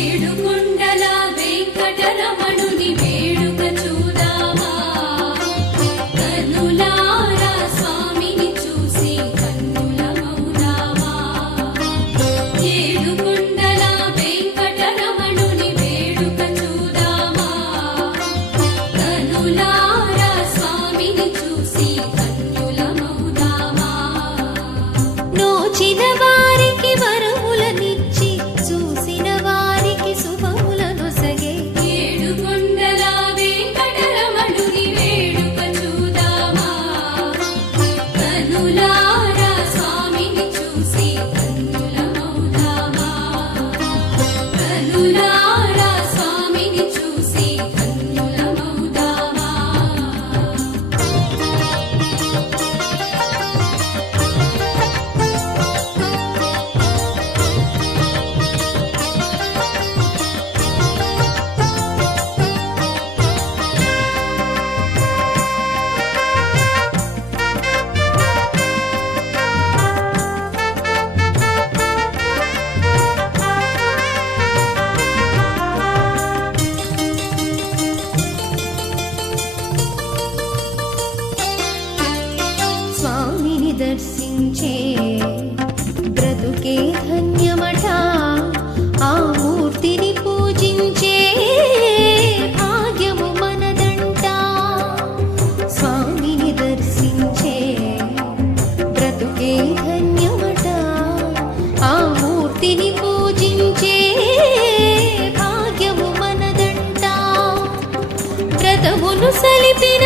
ఏడుకొండల వెంకటరమణుని వేడుక చూదామా కన్నులారా స్వామిని చూసి కన్నులమౌదామా ఏడుకొండల వెంకటరమణుని వేడుక చూదామా కన్నులారా స్వామిని చూసి కన్నులమౌదామా నోచిన వారికి వరములనిచ్చి చూసిన వారికి శుభములనొసగే ఏడుకొండల వెంకటరమణుని వేడుక చూదామా కన్నులారా స్వామిని చూసి కన్నులమౌదామా కన్నులారా స్వామిని చూసి కన్నులమౌదామా స్వామిని దర్శించే బ్రతుకే ధన్యమట ఆ మూర్తిని పూజించే భాగ్యము మనదంట స్వామిని దర్శించే బ్రతుకే ధన్యమట ఆ మూర్తిని పూజించే భాగ్యము మనదంట వ్రతమును సలిపిన